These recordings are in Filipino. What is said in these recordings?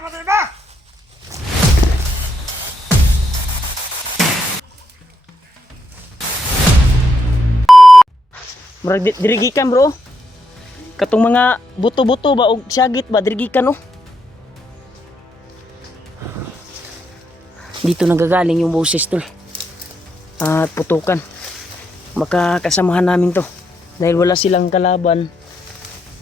Murag dirigikan bro. Katong mga buto-buto ba og syagit ba dirigikan oh. Dito nanggagaling yung boses tol. At putukan. Makakasamahan namin to. Dahil wala silang kalaban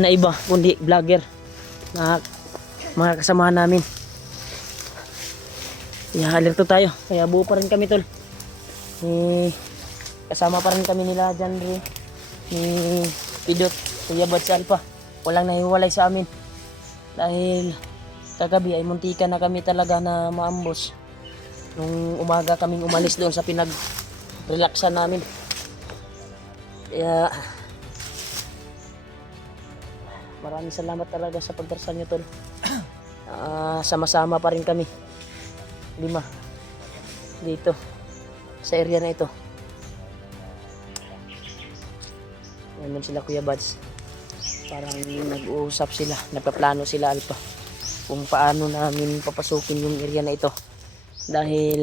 na iba kundi vlogger na makakasamahan namin. Alerto tayo. Kaya buo pa rin kami tol. Kasama pa rin kami nila dyan rin. Ni Pidot, Kuya Bats Alpha. Walang nahiwalay sa amin. Dahil kagabi ay muntikan na kami talaga na maambos. Nung umaga kaming umalis doon sa pinag-relaxan namin. Kaya maraming salamat talaga sa pagdarasal nyo tol. Sama-sama pa rin kami. 5 dito sa area na ito. Naman sila Kuya Buds. Parang nag-uusap sila, nagpaplano sila Alpha kung paano namin papasukin yung area na ito. Dahil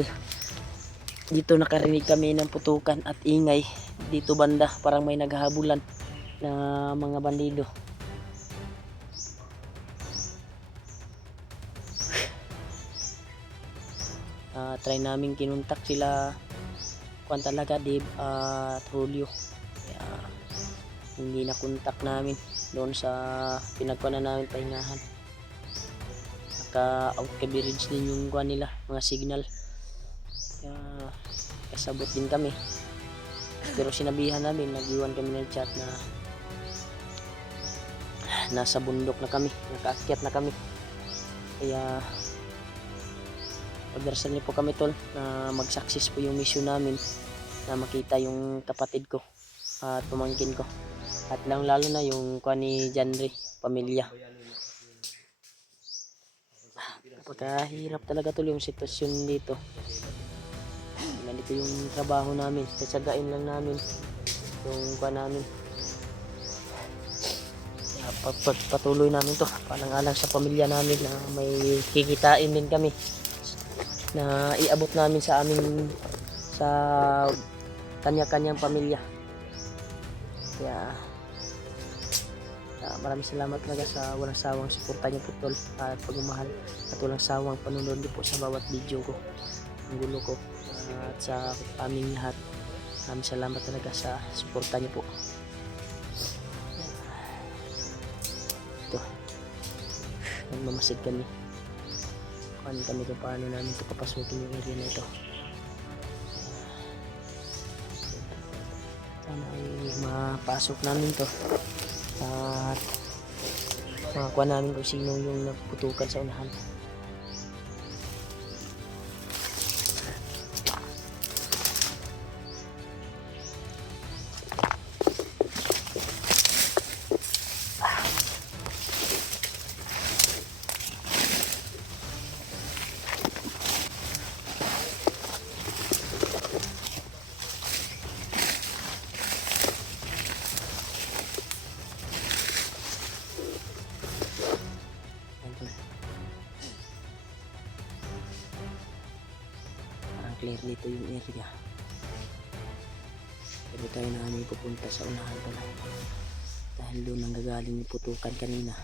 dito nakarinig kami ng putukan at ingay dito banda, parang may naghahabulan na mga bandido. Try namin kinuntak sila kuan talaga Dave at Julio. Hindi na kontak namin doon sa pinagkuanan namin pahingahan. Naka-out coverage din yung kuan nila, mga signal. Kaya kasabot din kami. Pero sinabihan namin, nag-iwan kami ng chat na nasa bundok na kami, nakaakyat na kami. Kaya pagdarasal niyo po kami tol na mag-success po yung mission namin na makita yung kapatid ko at pamangkin ko. At lalo na yung kuha ni Janry, pamilya. Pagkahirap talaga tol yung sitwasyon dito. Ganito yung trabaho namin. Satsagain lang namin yung kuha namin. Patuloy namin to. Palang-alang sa pamilya namin na may kikitain din kami. Na iabot namin sa amin sa kanya-kanyang pamilya. Kaya maraming salamat talaga sa walang sawang suporta niyo po tol at pagmamahal at walang sawang panunod niyo po sa bawat video ko, ang gulo ko at sa aming lahat. Maraming salamat talaga sa suporta niyo po. Ito, nagmamasid kami kung paano namin ito papasukin yung area na ito. Sana ay mapasok namin to at makakuha namin kung sino yung nagputukan sa unahan. Clear dito yung area. Pero tayo na kami pupunta sa unahan pala. Dahil doon nanggagaling yung putukan kanina.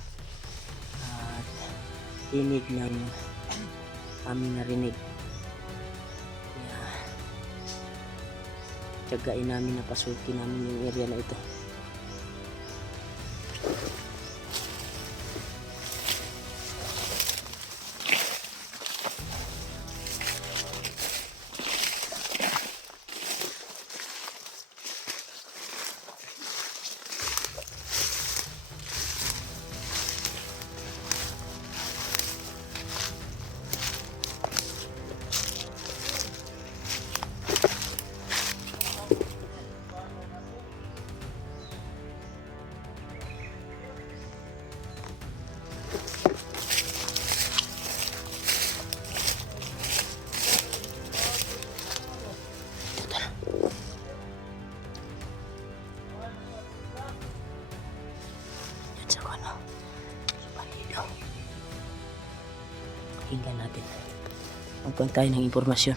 At tinig ng aming narinig. Kaya tiyagain namin na pasukin namin yung area na ito. Pakinggan natin. Magkuhan tayo ng impormasyon.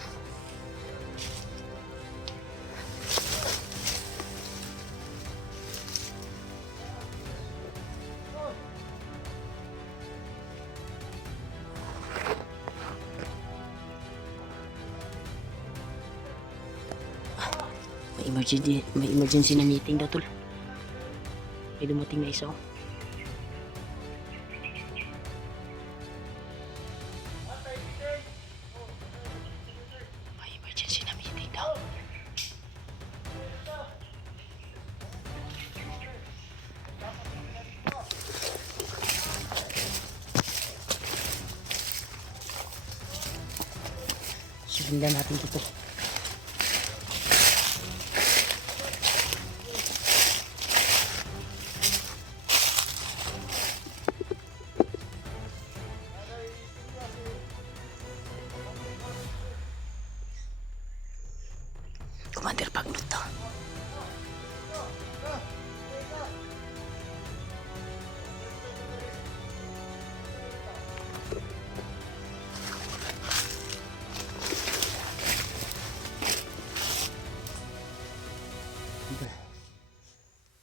May emergency na meeting daw, tol. May dumating na isa, oh. May emergency na meeting daw. Sundan natin ito. Commander Pagnuto.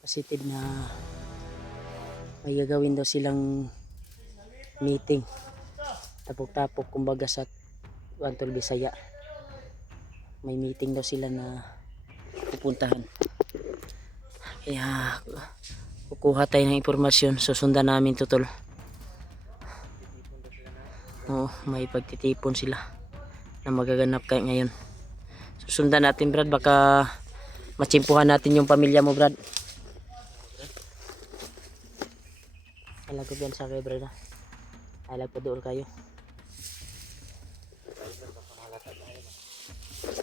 Positive na may gagawin daw silang meeting. Tapok-tapok kumbaga sa Antol Bisaya. May meeting daw sila na pupuntahan. Kaya kukuha tayo ng impormasyon. Susundan namin to, tol. Oo, may pagtitipon sila na magaganap kayo ngayon. Susundan natin, Brad. Baka matsimpuhan natin yung pamilya mo, Brad. Alam ko yan sa kayo, Brad. Alam ko doon kayo.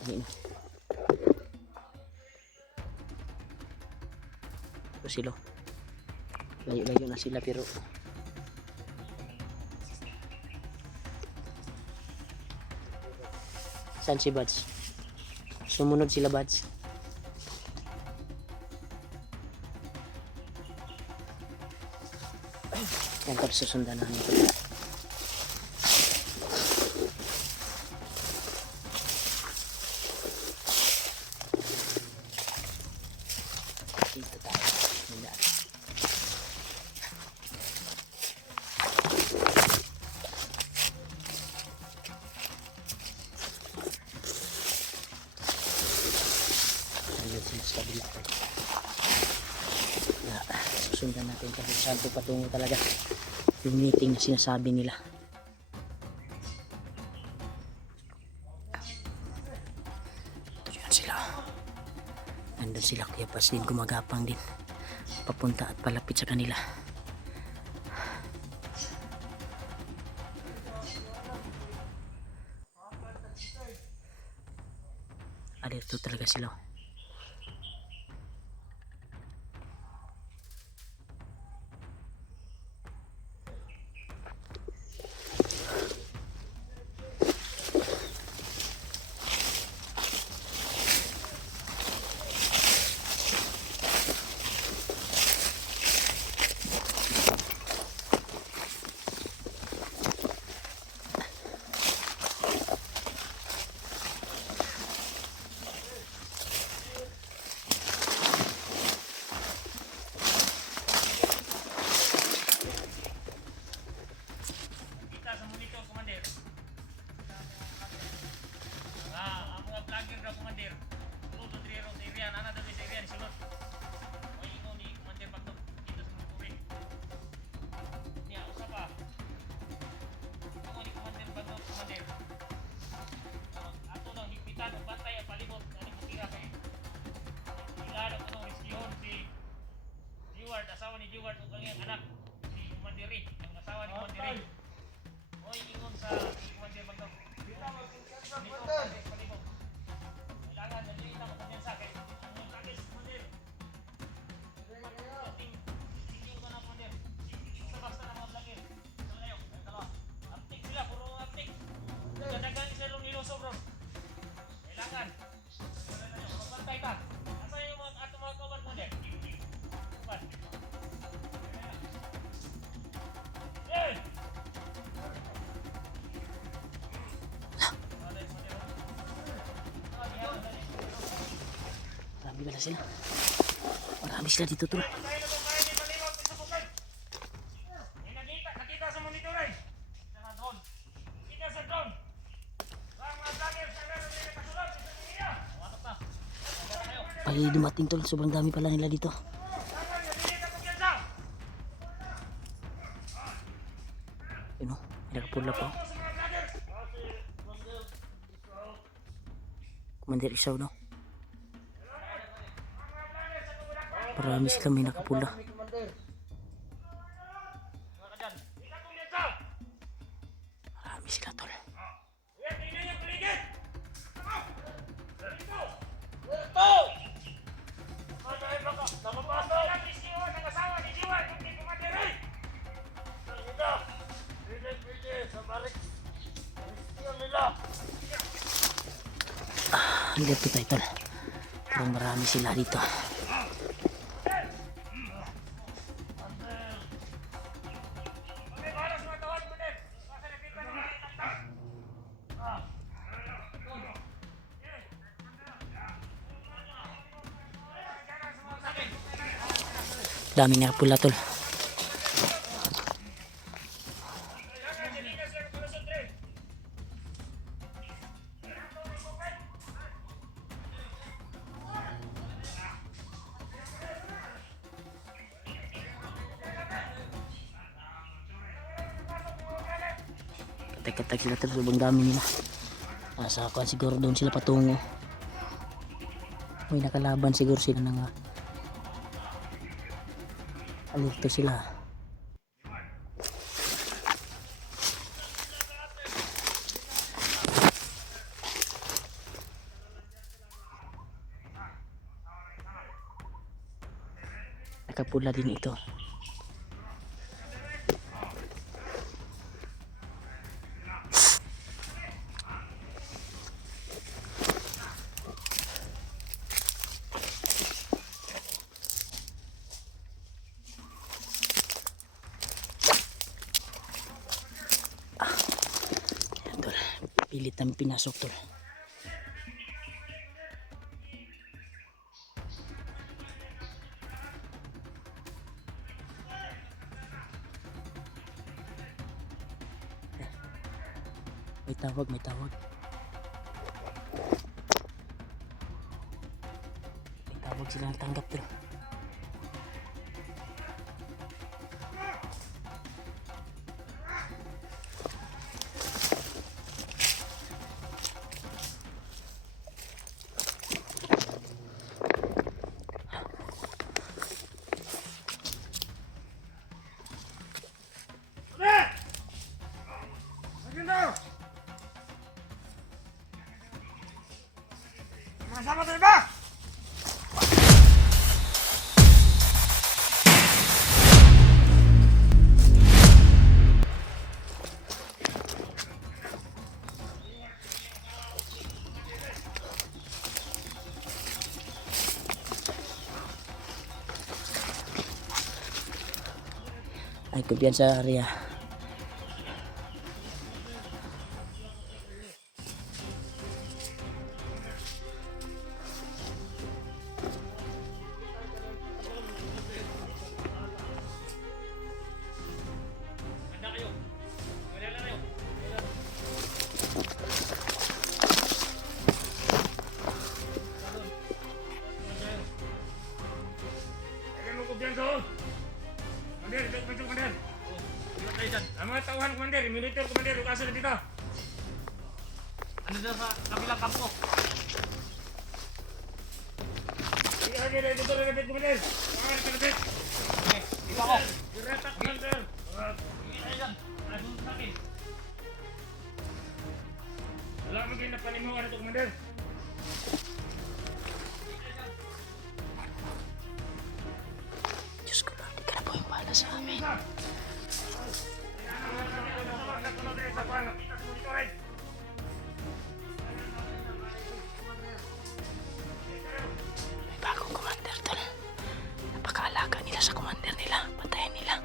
Ayun. Ito sila. Layo-layo na sila pero saan si Buds? Sumunod sila, Buds. Yan, tapos susundan namin ito. Dito tayo. Hindaan. Ayun sila sa kabila. Susundan natin kasi saan ito patungo talaga yung meeting na sinasabi nila. Diyan sila. Nandun sila, Kuya Bats din gumagapang din papunta at palapit sa kanila. Alerto talaga sila. Asawa ni Jeward ug ang anak si Mandiri, ang asawa ni Mandiri. Oy ingon sa Commander Bagdong. Kailangan na dili na makanyan sa akin. Ang takis Commander. Tingin ko na Commander. Basta na mga vlogger. Salayo, dalawa. Uptik sila, puro uptik. Gadagan sila long niloso bro. Kailangan. Magbantay ta. Asa yung mga ato mga kawan Commander? Kawan. pala sila. Marami sila dito tol. Tayo na itong bahay ni Maliwag, pagsubukan. Nakita sa monitor ay. Sa drone. Kita sa drone. Ang mga vloggers na meron nila kasulad. Isa sa iya. Watok na. Ay dumating tol. Sobrang dami pala nila dito. Tangan niya, dili ka kumpiyansa. Yun o. May nakapula pa. Ito sa mga vloggers. Commander Isaw daw. Marami sila may nakapula. Hindi ka kumpiyansa. Marami sila tol. Yan, tingnan yung paligid. Dito. Napapasok lang ni Siwa, nag-asawa ni Siwa, hindi kumatir ay. Ang dito tayo tol. Parang marami sila dito. Okay, bahala sa mga tawad mo din. Basta nakita na mga itaktak. Daming nakapula tol. Katak-katak sila tol. Sobrang dami nila. Nasa kuan siguro doon sila patungo. May nakalaban siguro sila na nga. Alito sila. Nakapula din ito. Ayan tol. Pilit namin pinasok tol. May tawag, may tawag. May tawag sila natanggap tol. Sama tayo ba? Ay kumpiyansa area. Handa kayo. Wala na kayo. Kaya mo kumpiyansa oh. Commander, ito kumpiyansa Commander. Ang mga tauhan Commander, militer Commander, lukasan na dito. Ano na sa kabilang kampo? Sige, sige, dito na napit Commander. Pangalan ka napit. Dito ako. Diretak Commander. Sige tayo dyan. Nasunod sa akin. Wala mo kayo napanimuhan ito Commander. Diyos ko lang, di ka na po yung bahala sa amin. May bagong commander tol. Napakaalaga nila sa commander nila. Patayin nila.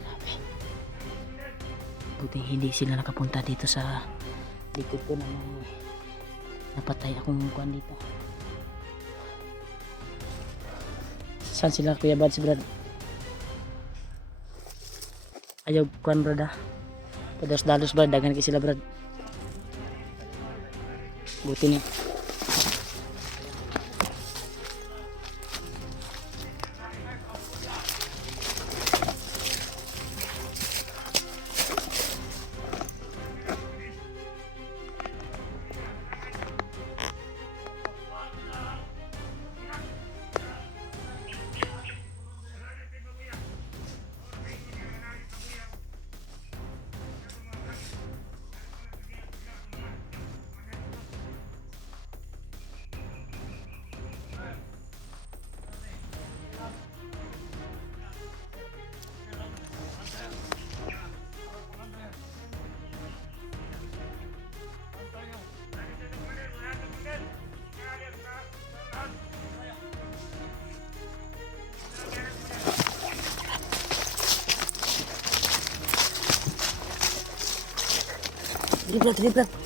Grabe. Buti hindi sila nakapunta dito sa likod ko na napatay akong kuan dito. Saan sila Kuya Bads, Brad? Ayaw kuan, Brad, ah. Pados-dalos, Brad, dagan kay sila, Brad. Buti ni. Dili, Brad, dili, Brad.